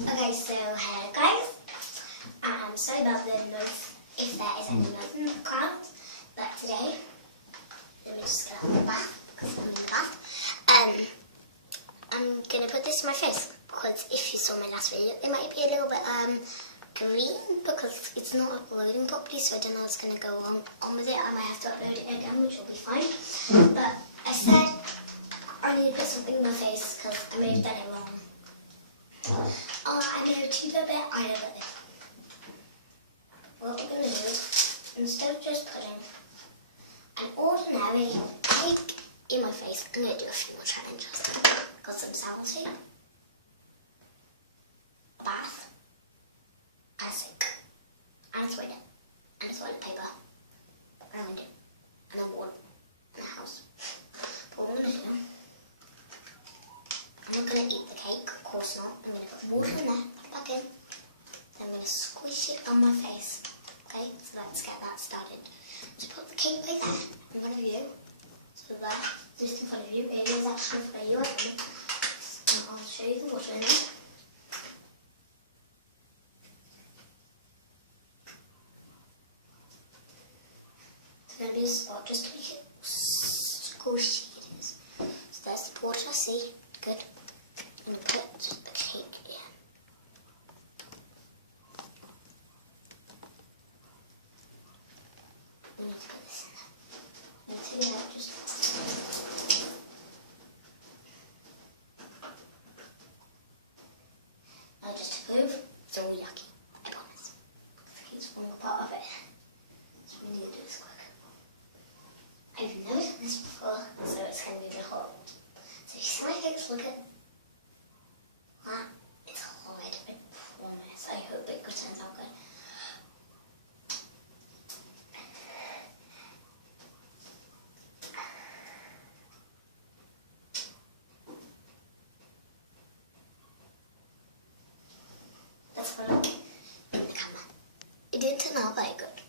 Okay, so hello guys. Sorry about the noise, if there is any noise in the background, but today, let me just get out of the bath, because I'm in the bath. I'm going to put this in my face, because if you saw my last video, it might be a little bit green, because it's not uploading properly, so I don't know what's going to go on with it. I might have to upload it again, which will be fine. But I said I need to put something in my face, because I may have done it wrong. I know too a bit, I know a bit. What we're going to do, instead of just putting an ordinary cake in my face, I'm going to do a few more challenges. Got some salty, a bath, and a sink, and a toilet paper, and a window, and a wall, and a house. But what I'm going to do, I'm not going to eat the cake, of course not. I'm going to put water in there, put it back in, then I'm going to squish it on my face. Okay, so let's get that started. So put the cake right there, in front of you. So there, just in front of you. It is actually in front of you, I think. And I'll show you the water in there. There's going to be a spot just to make it squishy it is. So there's the water, see? Good. I'm going to put the cake in. I need to put this in there. I'm going to take it out just. Now just to move, it's all yucky, I promise. The cake's falling apart of it. So we need to do this quick. I've never done this before, so it's going to be a bit hard. So you see my cakes, look at that. It's hard, I promise. I hope it turns out good. Let's have a look in the camera. It didn't turn out very good.